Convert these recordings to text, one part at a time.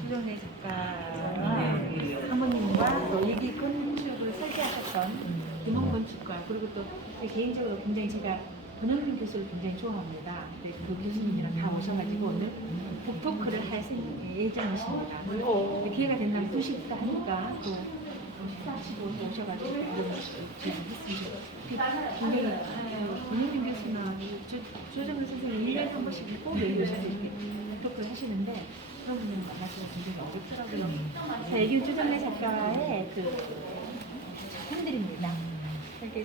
조정래 작가와 사모님과 또 여기 건축을 설계하셨던 김원 건축가 그리고 또 개인적으로 굉장히 제가 권영민 교수를 굉장히 좋아합니다. 그 교수님이랑 다 오셔가지고 오늘 북토크를 할 예정이십니다. 기회가 된다면 2시부터 하니까 또 식사하시고 오셔가지고 했습니다. 권영민 교수나 조정래 선생님 1년에 한 번씩 꼭 여기 오셔서 이렇게 토크를 하시는데 그런 분들 만나서 굉장히 어렵더라고요. 자, 여기 조정래 작가의 그 작품들입니다. 이렇게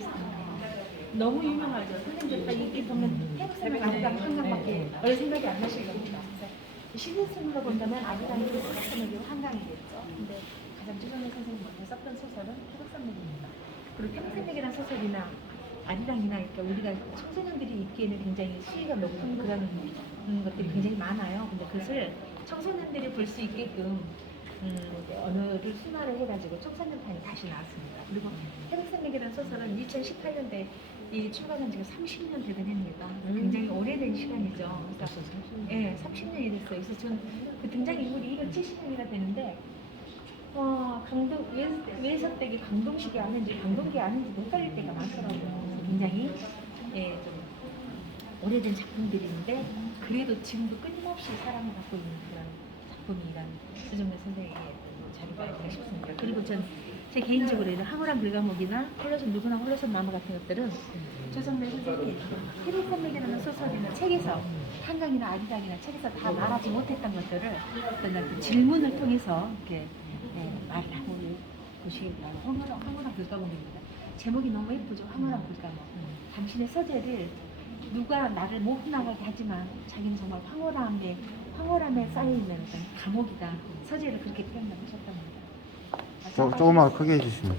너무 유명하죠. 선생님들 딱 이렇게 보면 태국사람 아리랑 한강밖에 원래 생각이 안 나실 겁니다. 시대순으로 본다면 아리랑이 태국사람에게 한강이겠죠. 근데 가장 조정래 선생님 먼저 썼던 소설은 태국산맥입니다. 그리고 태국산맥이라는 소설이나 아리랑이나 그러니까 우리가 청소년들이 읽기에는 굉장히 수위가 높은 그런 것들이 굉장히 많아요. 근데 그것을 청소년들이 볼 수 있게끔 언어를 순화를 해가지고 청소년판이 다시 나왔습니다. 그리고 태백산맥이라는 소설은 2018년도에 이 출간한 지가 30년 되긴 합니다. 굉장히 오래된 시간이죠. 그러니까 예, 30년이 됐어요. 그래서 전 그 등장인물이 270명이나 되는데 강동 외석댁이 강동식이 아닌지 강동기 아닌지 헷갈릴 때가 많더라고요. 굉장히 좀 오래된 작품들인데 그래도 지금도 끊임없이 사랑을 받고 있는 그런 작품이란 조정래 선생님의 자료가 아닐까 싶습니다. 그리고 전 제 개인적으로는 황홀한 불가목이나 홀로선 누구나 홀로선 마마 같은 것들은 조정래 선생님이 태백산맥이라는 소설이나 책에서 한강이나 아리랑이나 책에서 다 말하지 못했던 것들을 어떤 질문을 통해서 이렇게 말을 하고 보시기 바랍니다. 황홀한 불가목입니다. 제목이 너무 예쁘죠. 황홀한 불가목. 당신의 서재를 누가 나를 못 나가게 하지만 자기는 정말 황홀함에 쌓여있는 어떤 감옥이다. 서재를 그렇게 표현하셨답니다. 조금만 크게 해주시면.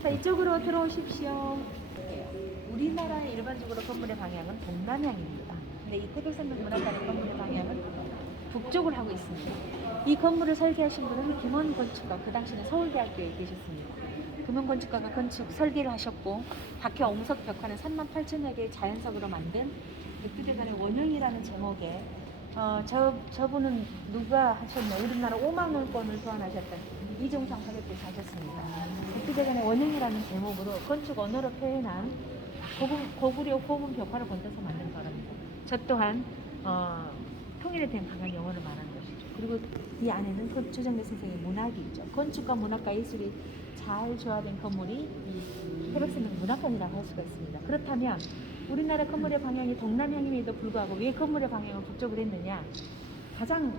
자, 이쪽으로 들어오십시오. 우리나라의 일반적으로 건물의 방향은 동남향입니다. 근데 이 태백산맥 문학관의 건물의 방향은 북쪽을 하고 있습니다. 이 건물을 설계하신 분은 김원 건축가, 그 당시는 서울대학교에 계셨습니다. 김원 건축가가 건축 설계를 하셨고 박혀 옹석 벽화는 38,000여 개의 자연석으로 만든 백두대간의 원형이라는 제목의 저분은 누가 하셨나 우리나라 5만 원권을 소환하셨던 이종상 사격대에서 하셨습니다. 백두대간의 원형이라는 제목으로 건축 언어로 표현한 고구려 고분 벽화를 건져서 만든 거랍니다. 저 또한 통일에 대한 강한 영어를 말하는 것이죠. 그리고 이 안에는 조정래 선생의 문학이 있죠. 건축과 문학과 예술이 잘 조화된 건물이 이 태백산맥 문학관이라고 할 수가 있습니다. 그렇다면 우리나라 건물의 방향이 동남향임에도 불구하고 왜 건물의 방향을 북쪽으로 했느냐?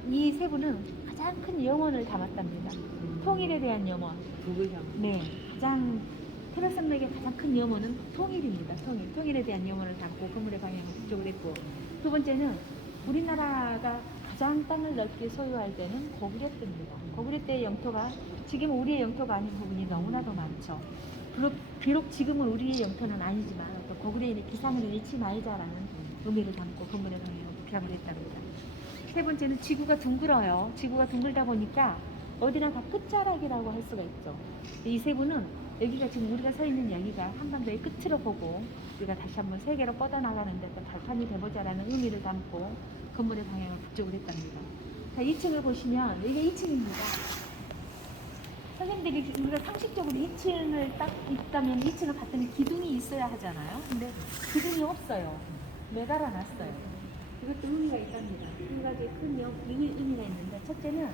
이 세 분은 가장 큰 염원을 담았답니다. 통일에 대한 염원. 네, 태백산맥의 가장 큰 염원은 통일입니다. 통일에 대한 염원을 담고 건물의 방향을 북쪽으로 했고, 두 번째는 우리나라가 가장 땅을 넓게 소유할 때는 고구려 때입니다. 고구려 때의 영토가 지금 우리의 영토가 아닌 부분이 너무나도 많죠. 비록 지금은 우리의 영토는 아니지만 또 고구려인의 기상을 잃지 말자라는 의미를 담고 건물의 방향을 북향을 했답니다. 세 번째는 지구가 둥글어요. 지구가 둥글다 보니까 어디나 다 끝자락이라고 할 수가 있죠. 이 세 분은 여기가 지금 우리가 서 있는 여기가 한반도의 끝으로 보고 우리가 다시 한번 세계로 뻗어나가는데 또 발판이 돼보자라는 의미를 담고 건물의 방향을 북쪽으로 했답니다. 자, 2층을 보시면 이게 2층입니다. 선생님들이 우리가 상식적으로 2층을 딱 있다면 2층을 봤더니 기둥이 있어야 하잖아요. 근데 기둥이 없어요. 매달아 놨어요. 이것도 의미가 있답니다. 한 가지 큰 의미가 있는데, 첫째는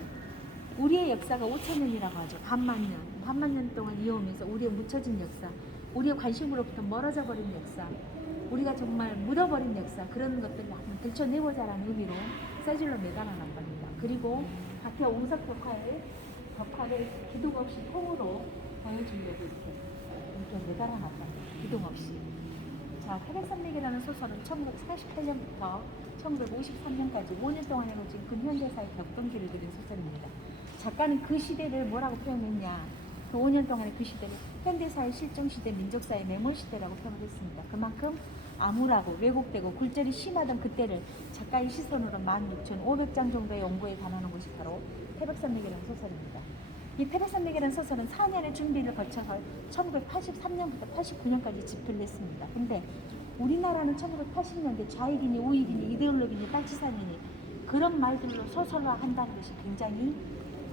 우리의 역사가 5,000년이라고 하죠. 반만 년 동안 이어오면서 우리의 묻혀진 역사, 우리의 관심으로부터 멀어져 버린 역사, 우리가 정말 묻어버린 역사, 그런 것들을 한번 들춰내보자라는 의미로 쇠줄로 매달아 놨답니다. 그리고 박혀 옹석 벽화를 기둥 없이 통으로 보여주려고 이렇게 매달아 놨답니다. 기둥 없이. 자, 태백산맥이라는 소설은 1948년부터 1953년까지 5년 동안 이루어진 근현대사의 격동기를 그린 소설입니다. 작가는 그 시대를 뭐라고 표현했냐? 그 5년 동안의 그 시대를 현대사의 실종시대, 민족사의 매몰시대라고 표현했습니다. 그만큼 암울하고 왜곡되고 굴절이 심하던 그때를 작가의 시선으로 16,500장 정도의 연구에 관하는 것이 바로 태백산맥이라는 소설입니다. 이 태백산맥이라는 소설은 4년의 준비를 거쳐서 1983년부터 89년까지 집필을 했습니다. 근데 우리나라는 1980년대 좌익이니 우익이니 이데올로기니 딱지산이니 그런 말들로 소설화한다는 것이 굉장히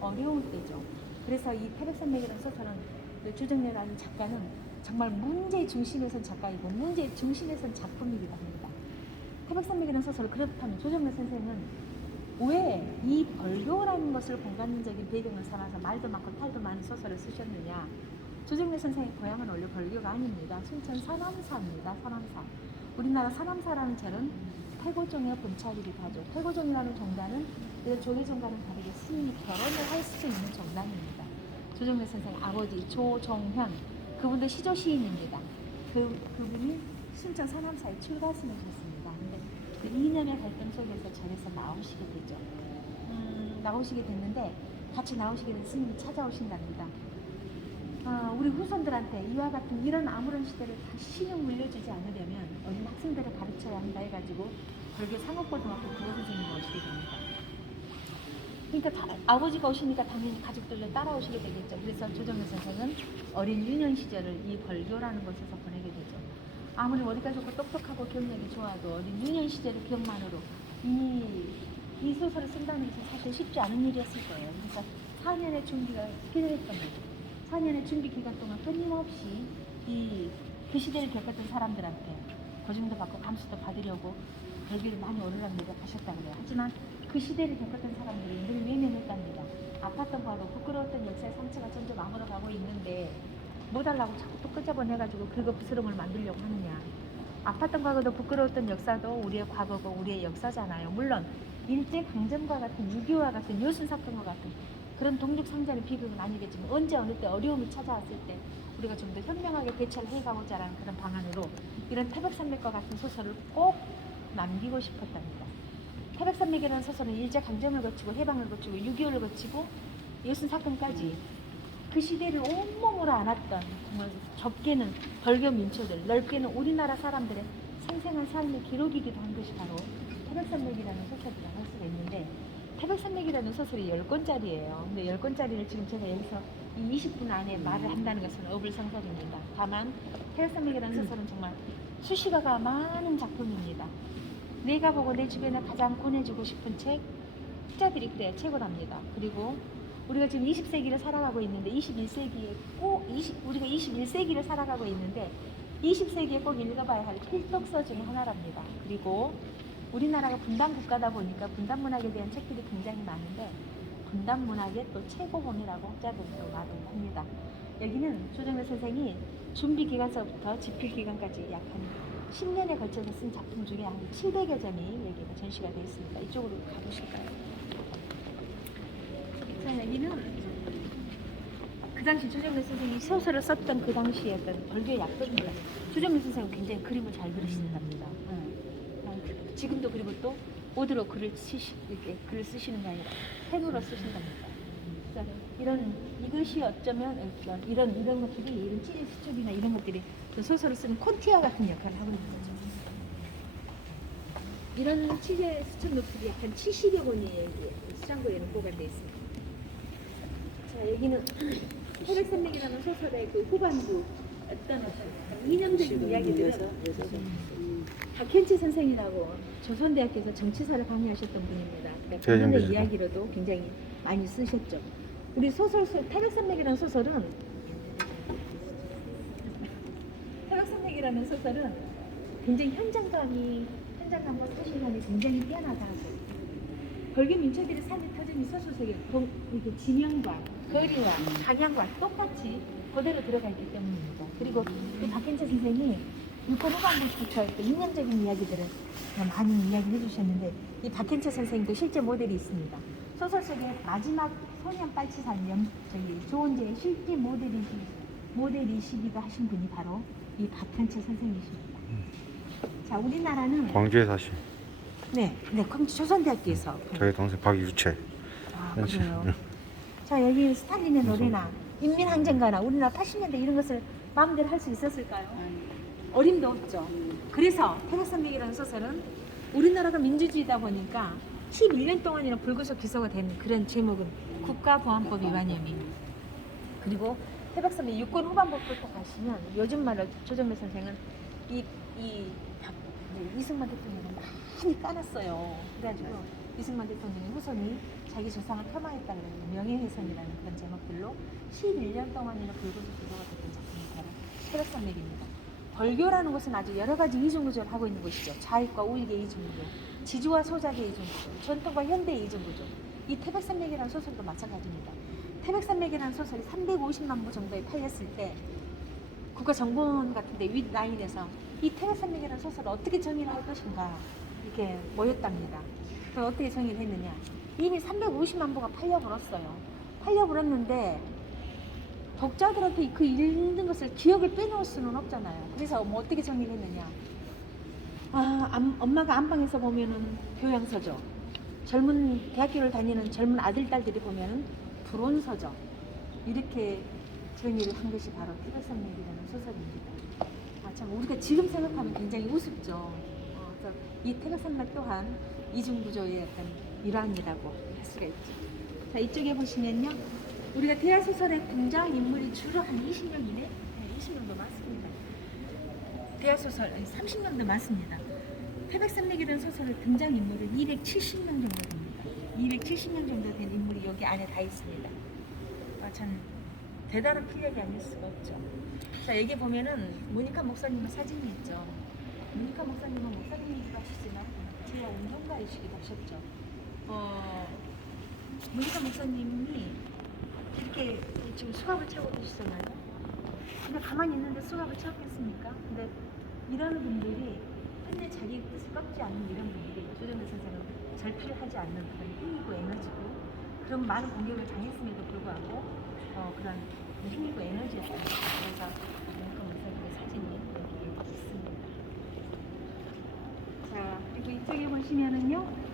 어려울 때죠. 그래서 이 태백산맥이라는 소설은 그 주정래라는 작가는 정말 문제 중심에 선 작가이고 문제 중심에 선 작품이기도 합니다. 태백산맥이라는 소설을 그렇다면 주정래 선생은 왜 이 벌교라는 것을 공간적인 배경을 삼아서 말도 많고 탈도 많은 소설을 쓰셨느냐. 주정래 선생의 고향은 원래 벌교가 아닙니다. 순천 산암사입니다. 산암사. 우리나라 산암사라는 절은 태고종의 본찰이기도 하죠. 태고종이라는 종단은 그 조계종과는 다르게 스님이 결혼을 할 수 있는 종단입니다. 주정래 선생 아버지 조종현, 그분도 시조 시인입니다. 그분이 순천 산암사에 출가스님이셨습니다. 근데 그 이념의 갈등 속에서 절에서 나오시게 되죠. 나오시게 됐는데 같이 나오시게 된 스님이 찾아오신답니다. 우리 후손들한테 이와 같은 이런 아무런 시대를 다시 신용 물려주지 않으려면 어린 학생들을 가르쳐야 한다 해가지고 벌교 상업고등학교 국어 선생님이 오시게 됩니다. 그러니까 아버지가 오시니까 당연히 가족들도 따라오시게 되겠죠. 그래서 조정래 선생은 어린 유년 시절을 이 벌교라는 곳에서 보내게 되죠. 아무리 머리가 좋고 똑똑하고 경력이 좋아도 어린 유년 시절의 기억만으로 이 소설을 쓴다는 것은 사실 쉽지 않은 일이었을 거예요. 그래서 4년의 준비가 필요했던 거죠. 4년의 준비 기간 동안 끊임없이 그 시대를 겪었던 사람들한테 고증도 받고 감수도 받으려고 벌교를 많이 오르락 내리락 하셨다고 그래요. 하지만 그 시대를 겪었던 사람들이 늘 외면했답니다. 아팠던 과거, 부끄러웠던 역사의 상처가 점점 아물어가고 있는데 뭐 달라고 자꾸 또 끄집어내가지고 긁어부스럼을 만들려고 하느냐. 아팠던 과거도 부끄러웠던 역사도 우리의 과거고 우리의 역사잖아요. 물론 일제강점과 같은 6.25와 같은 요순사건과 같은 그런 독립상전의 비극은 아니겠지만 언제 어느 때 어려움이 찾아왔을 때 우리가 좀 더 현명하게 대처를 해가고자 하는 그런 방안으로 이런 태백산맥과 같은 소설을 꼭 남기고 싶었답니다. 태백산맥이라는 소설은 일제강점을 거치고 해방을 거치고 6.25를 거치고 요순사건까지 그 시대를 온몸으로 안았던 정말 좁게는 벌교 민초들, 넓게는 우리나라 사람들의 생생한 삶의 기록이기도 한 것이 바로 태백산맥이라는 소설이라고 할 수가 있는데, 태백산맥이라는 소설이 10권짜리예요. 근데 10권짜리를 지금 제가 여기서 이 20분 안에 말을 한다는 것은 어불성설입니다. 다만 태백산맥이라는 소설은 정말 수식어가 많은 작품입니다. 내가 보고 내 주변에 가장 권해주고 싶은 책, 학자들이 그래야 최고랍니다. 그리고 우리가 지금 20세기를 살아가고 있는데 21세기에 우리가 21세기를 살아가고 있는데 20세기에 꼭 읽어봐야 할 필독서 중 하나랍니다. 그리고 우리나라가 분단 국가다 보니까 분단 문학에 대한 책들이 굉장히 많은데 분단 문학의 또 최고봉이라고 학자들도 말을 합니다. 여기는 조정래 선생이 준비 기간서부터 집필 기간까지 약 한 10년에 걸쳐서 쓴 작품 중에 한 700여 점이 여기가 전시가 되어 있습니다. 이쪽으로 가보실까요? 자, 여기는 그 당시 조정래 선생이 소설을 썼던 그 당시에 어떤 벌교의 약속입니다. 조정래 선생은 굉장히 그림을 잘 그리신답니다. 지금도 그리고 또 오드로 글을 쓰시는 게 아니라 펜으로 쓰신답니다. 이것이 어쩌면 이런 것들이 이런 치즈 수첩이나 이런 것들이 그 소설을 쓰는 콘티아 같은 역할을 하고 있는 거죠. 이런 치즈 수첩 노트들이 한 70여 권이 수장고에는 보관되어 있습니다. 자, 여기는 태백산맥이라는 소설의 그 후반부 어떤 이념적인 이야기들은 박현치 선생이라고 조선대학교에서 정치사를 강의하셨던 분입니다. 그분의 이야기로도 굉장히 많이 쓰셨죠. 우리 소설 태백산맥이라는 소설은 굉장히 현장감과 사실감이 굉장히 뛰어나다고. 벌교 민초들의 삶의 터전이 소설 속에 이렇게 지명과 거리와 방향과 똑같이 그대로 들어가 있기 때문입니다. 그리고 이 박현채 선생이 육군 후반부부터 이념적인 이야기들을 많이 이야기해 주셨는데, 이 박현채 선생도 실제 모델이 있습니다. 소설 속에 마지막 소년 빨치산 조은재의 실제 모델이시기도 하신 분이 바로 이 박현채 선생이십니다. 자, 우리나라는 광주에 사신. 네, 광주 조선대학교에서. 저희 동생 박유채. 그래요. 자, 여기 스탈린의 노래나 인민항쟁가나 우리나라 80년대 이런 것을 마음대로 할 수 있었을까요? 어림도 없죠. 그래서 태백산맥이라는 소설은 우리나라가 민주주의다 보니까 11년 동안이나 불구속 기소가 된 그런 제목은 국가보안법 위반 혐의. 그리고 태백산맥 육군 후반부부터 가시면 요즘 말로 조정래 선생은 이승만 대통령을 많이 까놨어요. 그래가지고 이승만 대통령의 후손이 자기 조상을 폄하했다는 명예훼손이라는 그런 제목들로 11년 동안이나 불구속 기소가 됐던 작품이 바로 태백산맥입니다. 벌교라는 것은 아주 여러 가지 이중구조를 하고 있는 것이죠. 좌익과 우익의 이중구조, 지주와 소작의 이중구조, 전통과 현대의 이중구조. 이 태백산맥이라는 소설도 마찬가지입니다. 태백산맥이라는 소설이 350만 부 정도에 팔렸을 때 국가정보원 같은데 윗라인에서 이 태백산맥이라는 소설을 어떻게 정의를 할 것인가 이렇게 모였답니다. 그럼 어떻게 정의를 했느냐? 이미 350만 부가 팔려버렸어요. 팔려버렸는데 독자들한테 그 읽는 것을 기억을 빼놓을 수는 없잖아요. 그래서 뭐 어떻게 정리를 했느냐? 엄마가 안방에서 보면은 교양서죠. 젊은 대학교를 다니는 젊은 아들 딸들이 보면은 불온서죠. 이렇게 정리를 한 것이 바로 태백산맥이라는 소설입니다. 참 우리가 지금 생각하면 굉장히 우습죠. 그래서 이 태백산맥 또한 이중구조의 어떤 일환이라고 할 수가 있죠. 자, 이쪽에 보시면요. 우리가 대하소설의 등장 인물이 주로 한 20년 이내? 네, 20년도 많습니다. 대하소설 30년도 많습니다. 태백산맥이라는 소설의 등장 인물은 270년 정도 됩니다. 270년 정도 된 인물이 여기 안에 다 있습니다. 참 대단한 필력이 아닐 수가 없죠. 자, 여기 보면은 모니카 목사님의 사진이 있죠. 모니카 목사님은 목사님이기도 하시지만 제가 운동가이시기도 하셨죠. 모니카 목사님이 이렇게 지금 수갑을 차고 계시잖아요. 근데 가만히 있는데 수갑을 차겠습니까? 근데 이러는 분들이 현재 자기 뜻을 꺾지 않는 이런 분들이 조정래 선생은 절필하지 않는 그런 힘이고 에너지고 그런 많은 공격을 당했음에도 불구하고 그런 힘이고 에너지였습니다. 그래서 모니카 목사님의 사진이 여기 있습니다. 자, 그리고 이쪽에 보시면은요.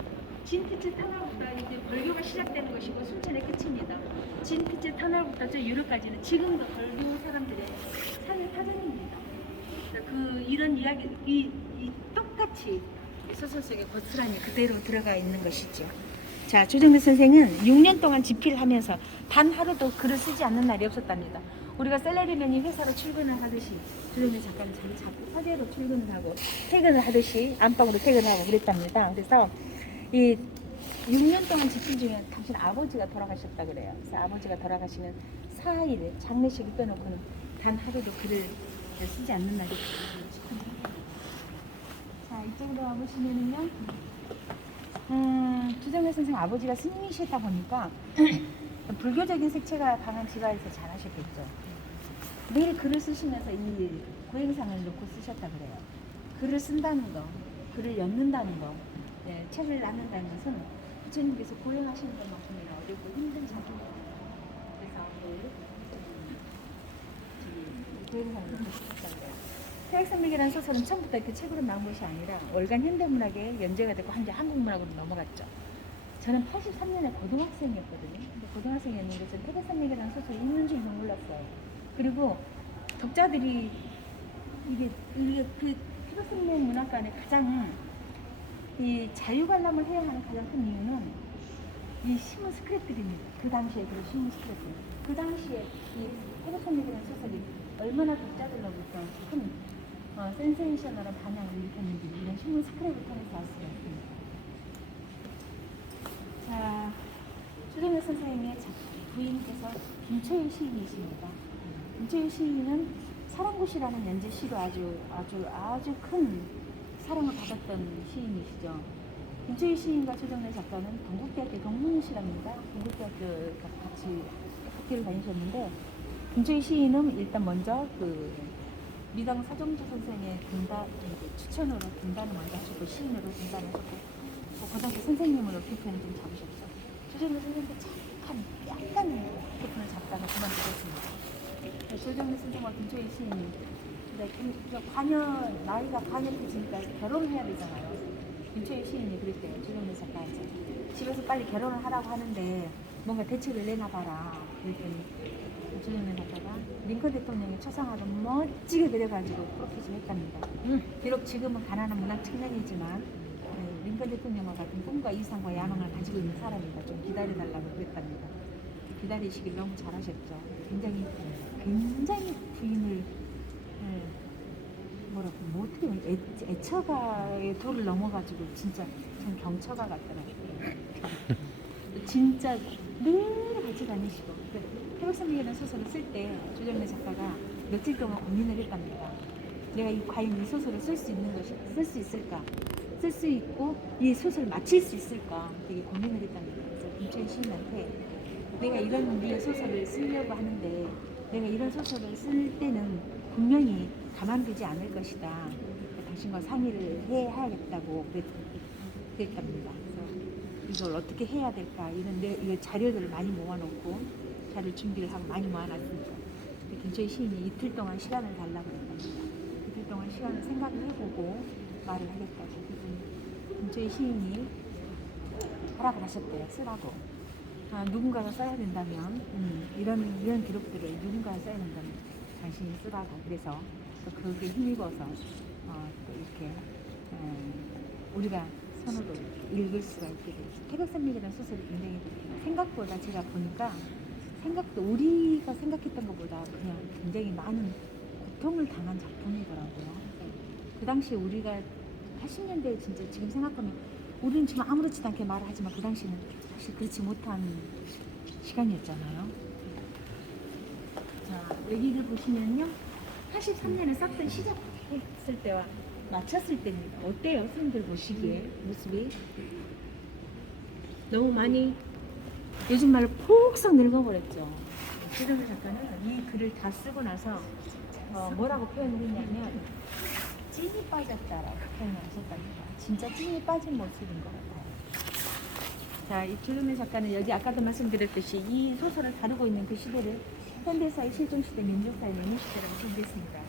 진피츠 터널부터 이제 벌교가 시작되는 것이고 순천의 끝입니다. 진피츠 터널부터 저 유럽까지는 지금도 벌교 사람들의 삶의 파전입니다. 이런 이야기, 이 똑같이 소설 속에 고스란히 그대로 들어가 있는 것이죠. 자, 조정래 선생은 6년 동안 집필을 하면서 단 하루도 글을 쓰지 않는 날이 없었답니다. 우리가 셀러리맨이 회사로 출근을 하듯이 조정래 작가는 자기 사대로 출근을 하고 퇴근을 하듯이 안방으로 퇴근을 하고 그랬답니다. 그래서 이 6년 동안 집필 중에 당신 아버지가 돌아가셨다 그래요. 그래서 아버지가 돌아가시는 4일 장례식을 빼놓고는 단 하루도 글을 쓰지 않는 날이 있습니다. 자, 이쪽으로 와보시면은요. 조정래 선생 아버지가 스님이시다 보니까 불교적인 색채가 강한 지가에서 잘 하셨겠죠. 매일 글을 쓰시면서 이 고행상을 놓고 쓰셨다 그래요. 글을 쓴다는 거, 글을 엮는다는 거, 네, 책을 낳는다는 것은 부처님께서 고행하시는 것만큼이나 어렵고 힘든 작업입니다. 그래서 고행상을 놓고 쓰셨다는 거예요. 태백산맥이라는 소설은 처음부터 이렇게 책으로 나온 것이 아니라 월간 현대문학에 연재가 되고 한국문학으로 넘어갔죠. 저는 83년에 고등학생이었거든요. 근데 고등학생이었는데 저는 태백산맥이라는 소설이 있는 줄도 몰랐어요. 그리고 독자들이 이게 그 태백산맥 문학관에 가장 이 자유관람을 해야 하는 가장 큰 이유는 이 신문 스크랩들입니다. 그 당시에 그런 신문 스크랩들. 그 당시에 이 태백산맥이라는 소설이 얼마나 독자들로부터 큰 센세이셔널한 반향을 일으켰는지 이런 신문 스크랩을 통해서 알 수가 있습니다. 자, 조정래 선생님의 부인께서 김초일 시인이십니다. 김초일 시인은 사랑굿이라는 연재시로 아주 큰 사랑을 받았던 시인이시죠. 김초일 시인과 조정래 작가는 동국대학교 동문실합니다. 동국대학교 같이 학교를 다니셨는데 김초일 시인은 일단 먼저 미당 사정조 선생의 추천으로 등단을 먼저 하셨고 시인으로 등단하셨고 고등학교 선생님으로 교편을 좀 잡으셨죠. 조정래 선생님도 잠깐 약간 교편을 잡다가 그만두셨습니다. 조정래 선생과 김초일 시인이 나이가 관여해지니까 결혼을 해야 되잖아요. 김초일 시인이 그랬대요. 조정래 작가한테 집에서 빨리 결혼을 하라고 하는데 뭔가 대책을 내놔봐라. 그랬더니 조정래 작가가 링컨 대통령의 초상화를 멋지게 그려가지고 프로포즈를 했답니다. 비록 지금은 가난한 문학 청년이지만 링컨 대통령과 같은 꿈과 이상과 야망을 가지고 있는 사람이다. 좀 기다려달라고 그랬답니다. 기다리시길 너무 잘하셨죠. 굉장히 부인을 뭐라고 뭐 어떻게 보면 애처가의 도를 넘어가지고 진짜 전 경처가 같더라고요. 진짜 늘 같이 다니시고 태백산맥이라는 소설을 쓸 때 조정래 작가가 며칠 동안 고민을 했답니다. 내가 과연 이 소설을 쓸 수 있는 것이 쓸 수 있을까? 쓸 수 있고 이 소설을 마칠 수 있을까? 되게 고민을 했답니다. 그래서 김철 시인한테 내가 이런 류의 소설을 쓰려고 하는데 내가 이런 소설을 쓸 때는 분명히 가만두지 않을 것이다. 당신과 상의를 해야겠다고 그랬답니다. 그래서 이걸 어떻게 해야 될까? 이런 자료들을 많이 모아놓고 자료 준비를 하고 많이 모아놨으니까 김철희 시인이 이틀 동안 시간을 달라고 했답니다. 이틀 동안 시간을 생각을 해보고 말을 하겠다고. 김철희 시인이 하라고 하셨대요. 쓰라고. 누군가가 써야 된다면 이런 기록들을 누군가가 써야 된다면 당신이 쓰라고. 그래서 또 그게 힘입어서 또 이렇게 우리가 손으로 읽을 수가 있게 돼요. 태백산맥이라는 소설이 굉장히 생각보다 제가 보니까 우리가 생각했던 것보다 그냥 굉장히 많은 고통을 당한 작품이더라고요. 그 당시에 우리가 80년대에 진짜 지금 생각하면 우리는 지금 아무렇지도 않게 말을 하지만 그 당시에는 사실 그렇지 못한 시간이었잖아요. 자, 여기를 보시면요. 83년에 싹든 시작했을 때와 마쳤을 때입니다. 어때요? 선생님들 보시기에 모습이 너무 많이 요즘 말로 폭삭 늙어버렸죠. 최정일 작가는 이 글을 다 쓰고 나서 뭐라고 표현을 했냐면 찐이 빠졌다라고 표현을 하셨답니다. 진짜 찐이 빠진 모습인 것 같아요. 자, 이 최정일 작가는 여기 아까도 말씀드렸듯이 이 소설을 다루고 있는 그 시대를 현대사의 실종시대, 민족사의 매니시대라고 소개했습니다.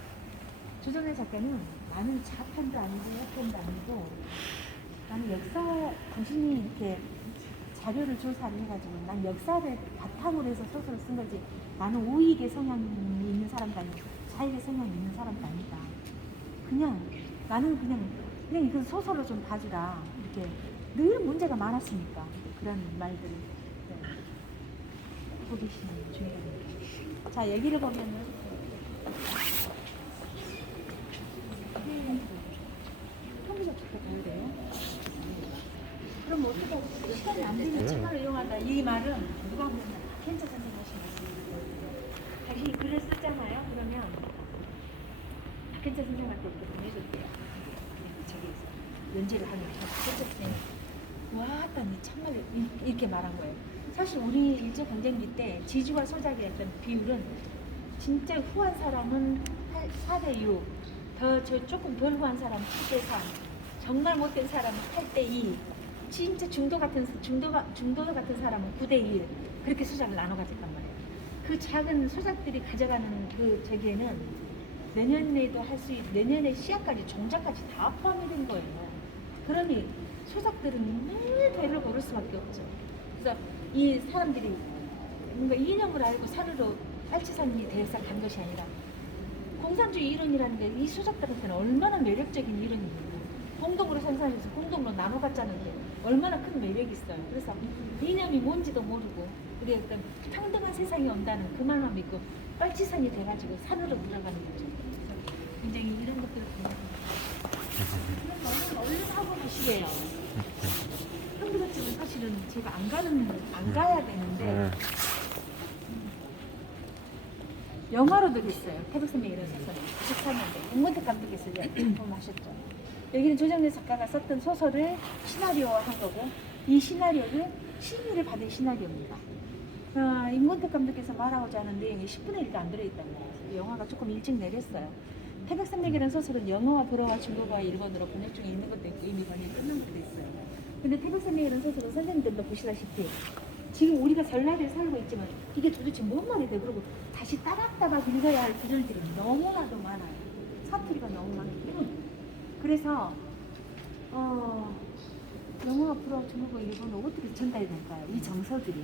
조정래 작가는 나는 좌편도 아니고 우편도 아니고 나는 역사, 당신이 이렇게 자료를 조사를 해가지고 난 역사를 바탕으로 해서 소설을 쓴 거지 나는 우익의 성향이 있는 사람도 아니고 자익의 성향이 있는 사람도 아니다. 나는 그냥 그 소설로 좀 봐주라. 이렇게 늘 문제가 많았으니까 그런 말들을 호기심이 중요합니다. 자, 여기를 보면은 통기적부터 가야 돼요. 그럼 어떻게 시간이 안 되면 책을 이용한다. 이 말은 누가 하면 켄자 선생님 하신 말씀이에요. 당신이 글을 쓰잖아요. 그러면 켄자 선생님한테 이렇게 보내줬대요. 저기 연재를 하면 켄자 선생님 와따니 참말로 이렇게 말한 거예요. 사실 우리 일제강점기 때 지주와 소작의 어떤 비율은 진짜 후한 사람은 4대 6, 조금 덜 후한 사람은 7대 3, 정말 못된 사람은 8대 2, 진짜 중도 같은 사람은 9대 1, 그렇게 소작을 나눠 가졌단 말이에요. 그 작은 소작들이 가져가는 그 저기에는 내년에 시야까지 종자까지 다 포함이 된 거예요. 그러니 소작들은 늘 배를 고를 수밖에 없죠. 그래서 이 사람들이 뭔가 이념을 알고 산으로 빨치산이 되어서 간 것이 아니라 공산주의 이론이라는 게 이 소작들한테는 얼마나 매력적인 이론입니까? 공동으로 생산해서 공동으로 나눠 갖자는 게 얼마나 큰 매력이 있어요. 그래서 이념이 뭔지도 모르고 우리 어떤 평등한 세상이 온다는 그만만 믿고 빨치산이 돼가지고 산으로 들어가는 거죠. 굉장히 이런 것들을 보면 얼른 하고 가시게요. 평균학집은 사실은 제가 안 가야 되는데 영화로도 됐어요. 태백산맥이라는 소설 94년대 윤건택 감독께서 하셨죠. 여기는 조정래 작가가 썼던 소설을 시나리오화한 거고 이 시나리오를 심의를 받은 시나리오입니다. 윤건택 감독께서 말하고자 하는 내용이 10분의 1도 안 들어있다는 거예요. 영화가 조금 일찍 내렸어요. 태백산맥이라는 소설은 영어와 불어와 중국어와 일본어로 번역 중에 있는 것도 있고 이미 번역이 끝난 것도 있어요. 근데 태백산맥이라는 소설은 선생님들도 보시다시피 지금 우리가 전라도에 살고 있지만 이게 도대체 뭔 말이돼? 그러고 다시 따박따박 읽어야 할 구절들이 너무나도 많아요. 사투리가 너무 많기 때문에. 그래서 영어와 불어와 중국어, 일본어 어떻게 전달이 될까요? 이 정서들이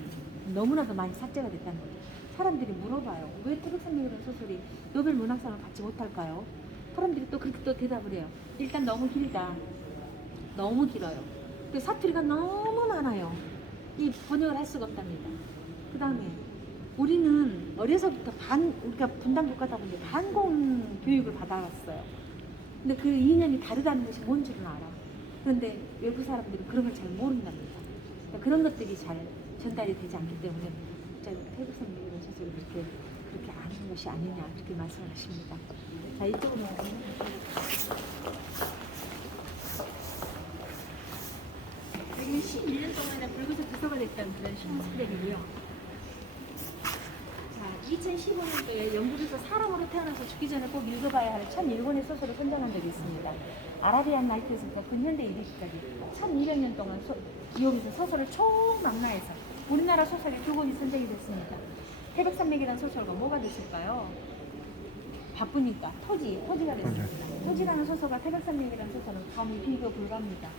너무나도 많이 삭제가 됐다는 거예요. 사람들이 물어봐요. 왜 태백산맥이라는 소설이 노벨 문학상을 받지 못할까요? 사람들이 또 그렇게 또 대답을 해요. 일단 너무 길다. 너무 길어요. 그 사투리가 너무 많아요. 이 번역을 할 수가 없답니다. 그 다음에 우리는 어려서부터 그러니까 분단 국가다 보니 반공 교육을 받아왔어요. 근데 그 이념이 다르다는 것이 뭔 줄은 알아. 그런데 외부 사람들은 그런 걸 잘 모른답니다. 그러니까 그런 것들이 잘 전달이 되지 않기 때문에 태백산맥 이런 소설을 그렇게 아는 것이 아니냐 그렇게 말씀하십니다. 자, 이쪽으로 가시면 여기 11년 동안이나 불구속 비서가 됐던 그런 신스크랩이고요. 자, 2015년도에 영국에서 사람으로 태어나서 죽기 전에 꼭 읽어봐야 할 1001권의 소설을 선정한 적이 있습니다. 아라비안 나이트에서부터 근현대 이르기까지 1200년 동안 여기서 소설을 총망라해서 우리나라 소설이 2권이 선정이 됐습니다. 태백산맥이라는 소설과 뭐가 됐을까요? 바쁘니까 토지가 됐습니다. 토지라는 소설과 태백산맥이라는 소설은 감히 비교 불가합니다.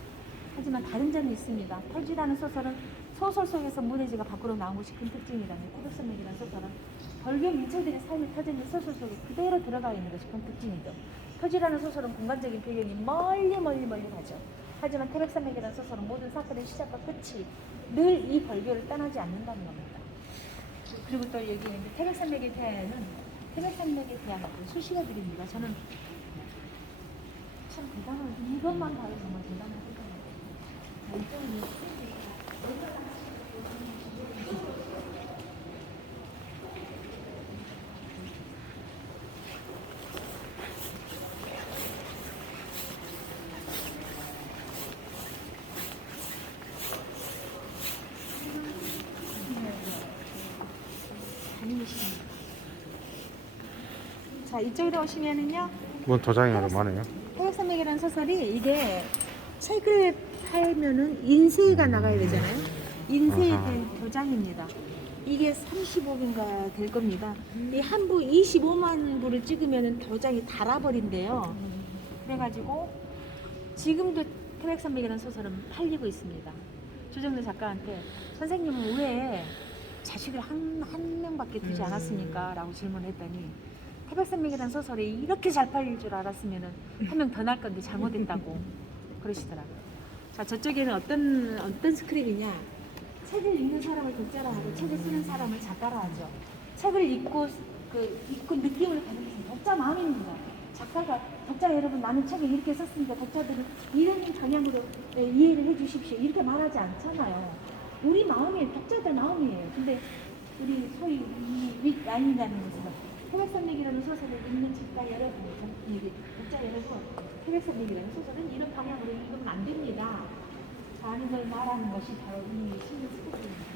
하지만 다른 점이 있습니다. 토지라는 소설은 소설 속에서 문해지가 밖으로 나온 것이 큰 특징이라면 태백산맥이라는 소설은 벌교 민초들의 삶이 터진 소설 속에 그대로 들어가 있는 것이 큰 특징이죠. 토지라는 소설은 공간적인 배경이 멀리 가죠. 하지만 태백산맥이라는 소설은 모든 사건의 시작과 끝이 늘 이 벌교를 떠나지 않는다는 겁니다. 그리고 또 여기 있는 태백산맥에 대한 수식어 드립니다. 저는 참 대단한, 이것만 봐도 정말 대단한 생각입니다. 자, 이쪽으로 오시면은요. 뭔 도장이 많아요? 태백산맥이라는 소설이 이게 책을 팔면은 인쇄가 나가야 되잖아요. 인쇄된 도장입니다. 이게 35개인가 될 겁니다. 이 한 부 25만 부를 찍으면은 도장이 닳아버린대요. 그래가지고 지금도 태백산맥이라는 소설은 팔리고 있습니다. 조정래 작가한테 선생님은 왜 자식을 한 명밖에 두지 않았습니까? 라고 질문했더니 태백산맥이라는 소설이 이렇게 잘 팔릴 줄 알았으면 한 명 더 날 건데 잘못했다고 그러시더라고요. 자, 저쪽에는 어떤 스크립이냐? 책을 읽는 사람을 독자라 하고 책을 쓰는 사람을 작가라 하죠. 책을 읽고 느낌을 받는 것은 독자 마음입니다. 작가가 독자 여러분 나는 책을 이렇게 썼으니까 독자들은 이런 방향으로 이해를 해주십시오 이렇게 말하지 않잖아요. 우리 마음이에요. 독자들 마음이에요. 근데 우리 소위 윗라인이라는 것은 태백산맥이라는 소설을 읽는 작가 여러분, 독자 여러분, 태백산맥이라는 소설은 이런 방향으로 읽으면 안 됩니다. 라는 걸 말하는 것이 바로 이 신문 스토리입니다.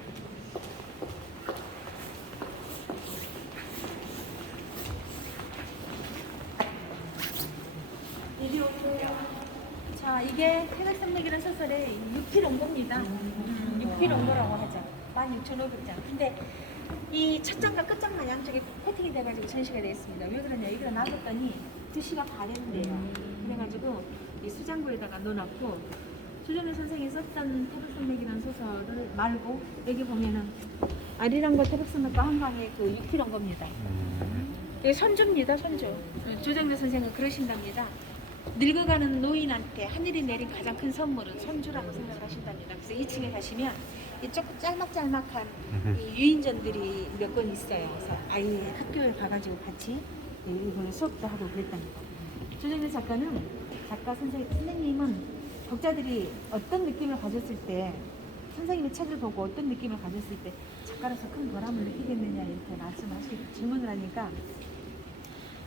이리 오세요. 자, 이게 태백산맥이라는 소설의 6필 원고입니다. 6필 원고라고 하죠. 16,500장. 근데 이 첫 장과 끝 장만 양쪽에 코팅이 돼가지고 전시가 되어 있습니다. 왜 그러냐? 이걸 놔뒀더니 글씨가 바랬대요. 그래가지고 이 수장고에다가 넣어놨고 조정래 선생이 썼던 태백산맥이라는 소설을 말고 여기 보면은 아리랑과 태백산맥과 한강의 그 6필 원고입니다. 이게 선주입니다. 선주. 조정래 선생은 그러신답니다. 늙어가는 노인한테 하늘이 내린 가장 큰 선물은 선주라고 생각하신답니다. 그래서 2층에 가시면 이쪽 짤막짤막한 이 유인전들이 몇 권 있어요. 그래서 아이 학교에 가가지고 같이 이번에 수업도 하고 그랬답니다. 조정래 선생님은 독자들이 어떤 느낌을 가졌을 때 선생님의 책을 보고 어떤 느낌을 가졌을 때 작가로서 큰 보람을 느끼겠느냐 이렇게 질문을 하니까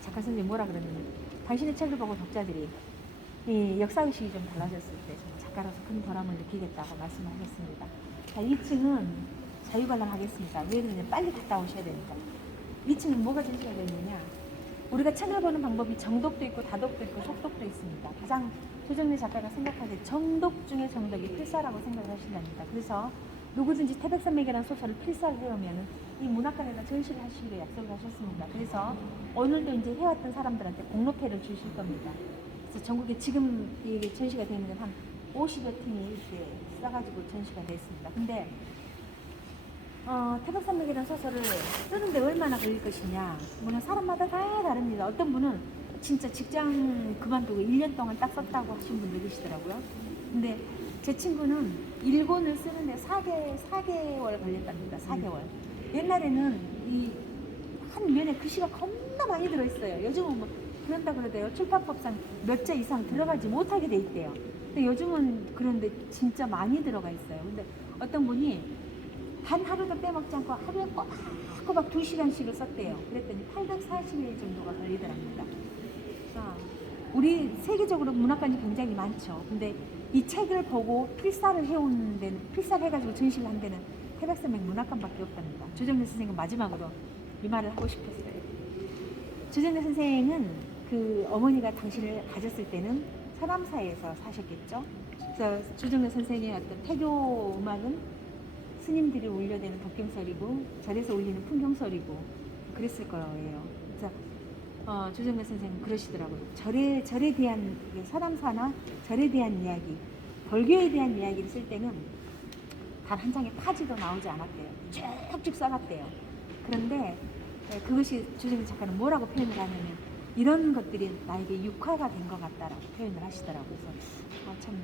작가 선생님이 뭐라 그러느냐, 당신의 책을 보고 독자들이 이 역사의식이 좀 달라졌을 때 작가로서 큰 보람을 느끼겠다고 말씀하셨습니다. 자, 2층은 자유관람하겠습니다. 왜 그러냐, 빨리 갔다 오셔야 되니까. 2층은 뭐가 전시가 되어 있느냐, 우리가 책을 보는 방법이 정독도 있고 다독도 있고 속독도 있습니다. 가장 조정래 작가가 생각하기에 정독 중에 정독이 필사라고 생각을 하신답니다. 그래서 누구든지 태백산맥이라는 소설을 필사를 해오면 이 문학관에다 전시를 하시기로 약속을 하셨습니다. 그래서 오늘도 이제 해왔던 사람들한테 공로패를 주실 겁니다. 그래서 전국에 지금 이게 전시가 되어 있는 한 50여 팀이 이렇게 써가지고 전시가 되어 있습니다. 근데 태백산맥이라는 소설을 쓰는데 얼마나 걸릴 것이냐, 물론 사람마다 다 다릅니다. 어떤 분은 진짜 직장 그만두고 1년 동안 딱 썼다고 하신 분들 계시더라고요. 근데 제 친구는 1권을 쓰는데 4개월 걸렸답니다. 4개월. 옛날에는 이 한 면에 글씨가 겁나 많이 들어있어요. 요즘은 뭐 그런다 그러대요. 출판법상 몇 자 이상 들어가지 못하게 돼 있대요. 근데 요즘은 그런데 진짜 많이 들어가 있어요. 근데 어떤 분이 단 하루도 빼먹지 않고 하루에 꼬박꼬박 2시간씩을 썼대요. 그랬더니 840일 정도가 걸리더랍니다. 우리 세계적으로 문학관이 굉장히 많죠. 근데 이 책을 보고 필사를 해온 데는, 필사를 해가지고 전시를 한 데는 태백산맥 문학관밖에 없답니다. 조정래 선생은 마지막으로 이 말을 하고 싶었어요. 조정래 선생은 그 어머니가 당신을 가졌을 때는 서남사에서 사셨겠죠. 그래서 조정래 선생의 어떤 태교 음악은 스님들이 울려대는 독경설이고 절에서 울리는 풍경설이고 그랬을 거예요. 그래서 조정래 선생은 그러시더라고요. 절에 대한 서남사나 절에 대한 이야기, 벌교에 대한 이야기를 쓸 때는 단 한 장의 파지도 나오지 않았대요. 쭉쭉 써놨대요. 그런데 그것이 조정래 작가는 뭐라고 표현을 하냐면 이런 것들이 나에게 육화가 된 것 같다라고 표현을 하시더라고요. 그래서 참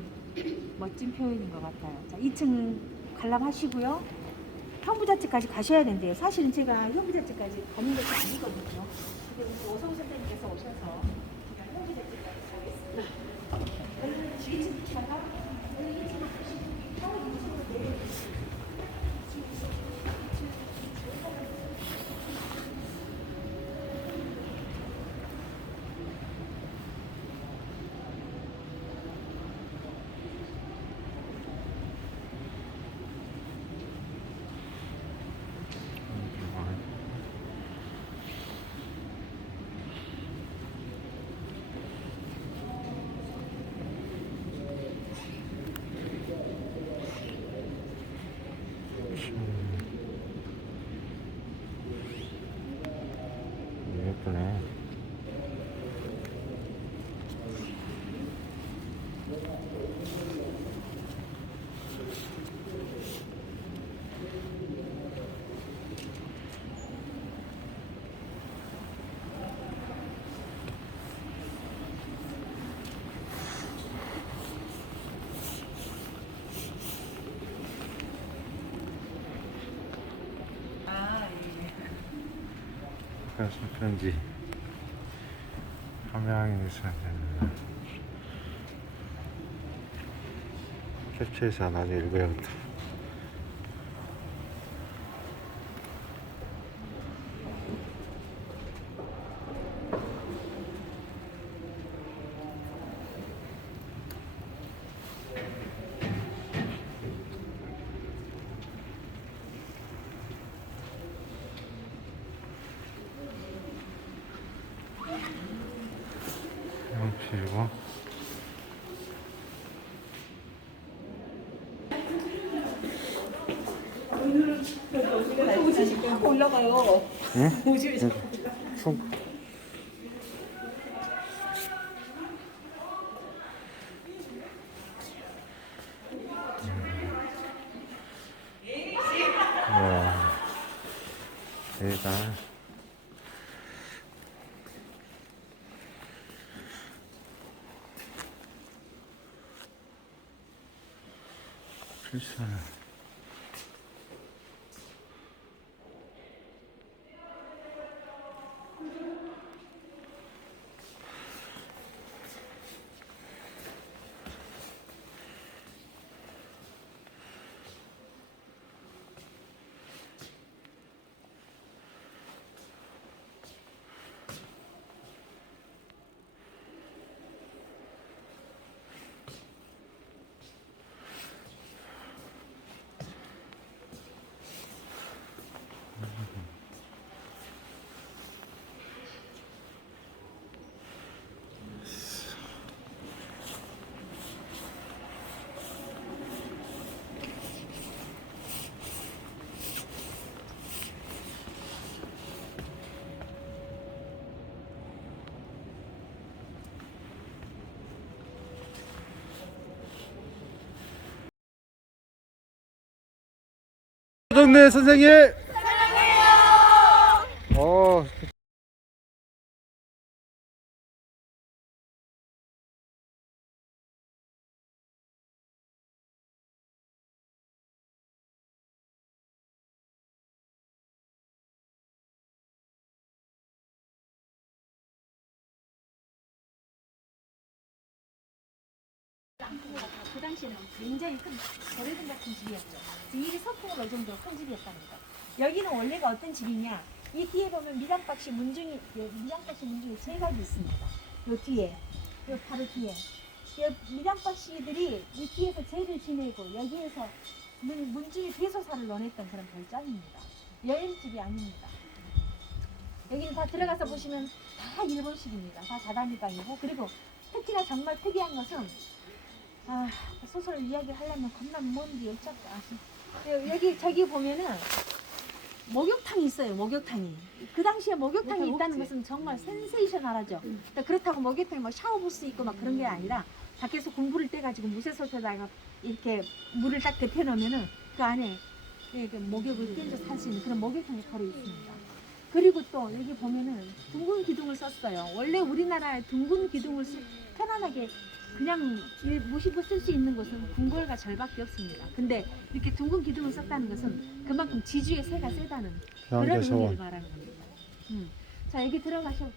멋진 표현인 것 같아요. 자, 2층 관람하시고요. 형부자측까지 가셔야 된대요. 사실은 제가 형부자측까지 가는 것이 아니거든요. 근데 우리 오성 선생님께서 오셔서 그냥 형부자측까지 가겠습니다. 얼른 지금 가가 얼른 2층으로 가시고 바로 2층으로 내려주세요. 예쁘네. 가슴 편지 함양에서 캡처해서 나중에 읽어야겠다. 그리고 옷이 자꾸 올라가요. 응? 옷이 자꾸 손 와, 대단. 필사는 동네 선생님. 어. 그 당시에는 굉장히 큰 오래된 같은 집이었죠. 이게 서풍을 넣을 정도로 큰 집이었답니다. 여기는 원래가 어떤 집이냐? 이 뒤에 보면 미장박씨 문중이 세 가지 있습니다. 요 뒤에, 요 바로 뒤에. 미장박씨들이 이 뒤에서 제를 지내고 여기에서 문중이 대소사를 논했던 그런 별장입니다. 여행집이 아닙니다. 여기는 다 들어가서 보시면 다 일본식입니다. 다 자단이방이고, 그리고 특히나 정말 특이한 것은 소설 이야기 하려면 겁나 먼데 여기 저기 보면은 목욕탕이 있어요. 목욕탕이. 그 당시에 목욕탕이 있다는 것은 정말 센세이셔널하죠. 그러니까 그렇다고 목욕탕에 뭐 샤워부스 있고 막 그런 게 아니라 밖에서 공부를 떼가지고 무쇠솥에다가 이렇게 물을 딱 데펴 놓으면은 그 안에 목욕을 떼서 살 수 있는 그런 목욕탕이 바로 있습니다. 그리고 또 여기 보면은 둥근 기둥을 썼어요. 원래 우리나라에 둥근 기둥을 편안하게 그냥 무시고 쓸 수 있는 곳은 궁궐과 절밖에 없습니다. 근데 이렇게 둥근 기둥을 썼다는 것은 그만큼 지주의 세가 세다는 그런 의미를 말하는 겁니다. 자, 여기 들어가셔.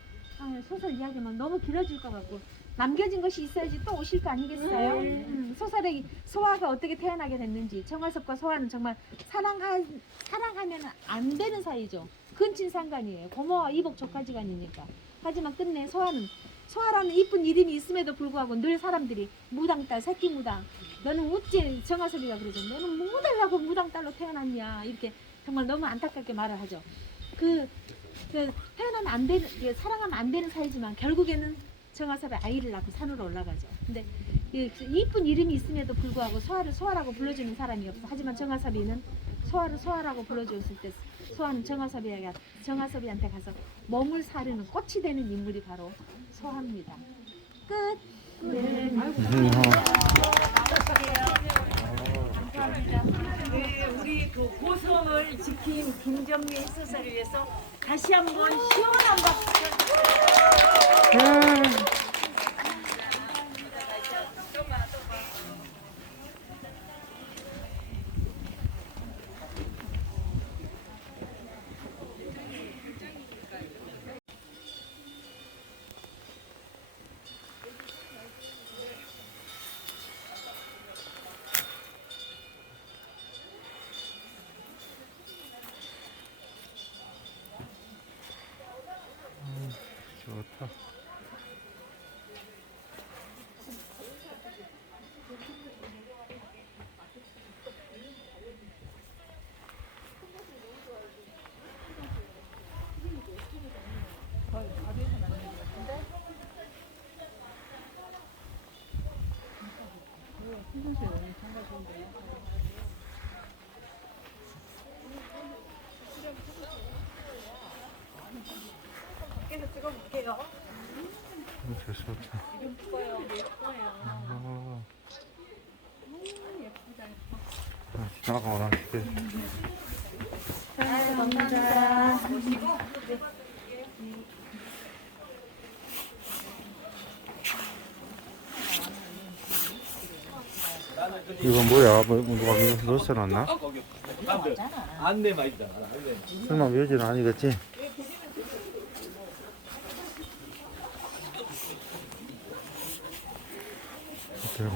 소설 이야기만 너무 길어질 것 같고 남겨진 것이 있어야지 또 오실 거 아니겠어요? 소설의 소화가 어떻게 태어나게 됐는지. 정화섭과 소화는 정말 사랑하면 안 되는 사이죠. 근친상간이에요. 고모와 이복 조카지간이니까. 하지만 끝내 소화라는 이쁜 이름이 있음에도 불구하고 늘 사람들이 무당딸, 새끼 무당. 너는 어째 정화섭이가 그러죠. 너는 뭐 달라고 무당딸로 태어났냐. 이렇게 정말 너무 안타깝게 말을 하죠. 태어나면 안 되는, 사랑하면 안 되는 사이지만 결국에는 정화섭의 아이를 낳고 산으로 올라가죠. 근데 이쁜 이름이 있음에도 불구하고 소화를 소화라고 불러주는 사람이 없어. 하지만 정화섭이는 소화를 소화라고 불러줬을 때 소화는 정화섭이한테 가서 몸을 사르는 꽃이 되는 인물이 바로 소화입니다. 끝. 네. 감사합니다. 네, 우리 그 고성을 지킨 김정민 수사를 위해서 다시 한번 시원한 박수 쳐주세요. 좋다. 밖에서 찍어볼게요. 좋다. 예뻐요, 예뻐요. 예쁘다. 지나가거나 감사합니다. 이건 뭐야? 누가 넣어놨나? 안내만 있잖아. 안내. 설마 묘지는 아니겠지? 들고.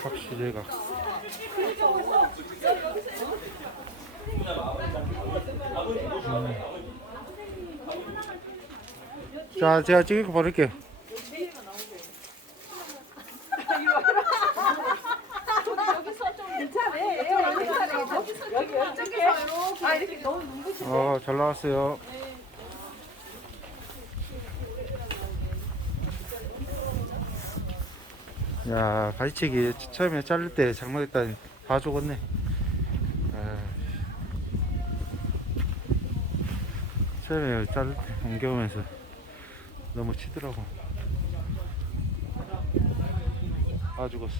확실해가. 자, 제가 찍고 버릴게요. 잘 나왔어요. 야, 가지치기 처음에 자를 때 잘못했다니 다 죽었네. 처음에 자를 때 옮겨오면서 너무 치더라고. 다 죽었어.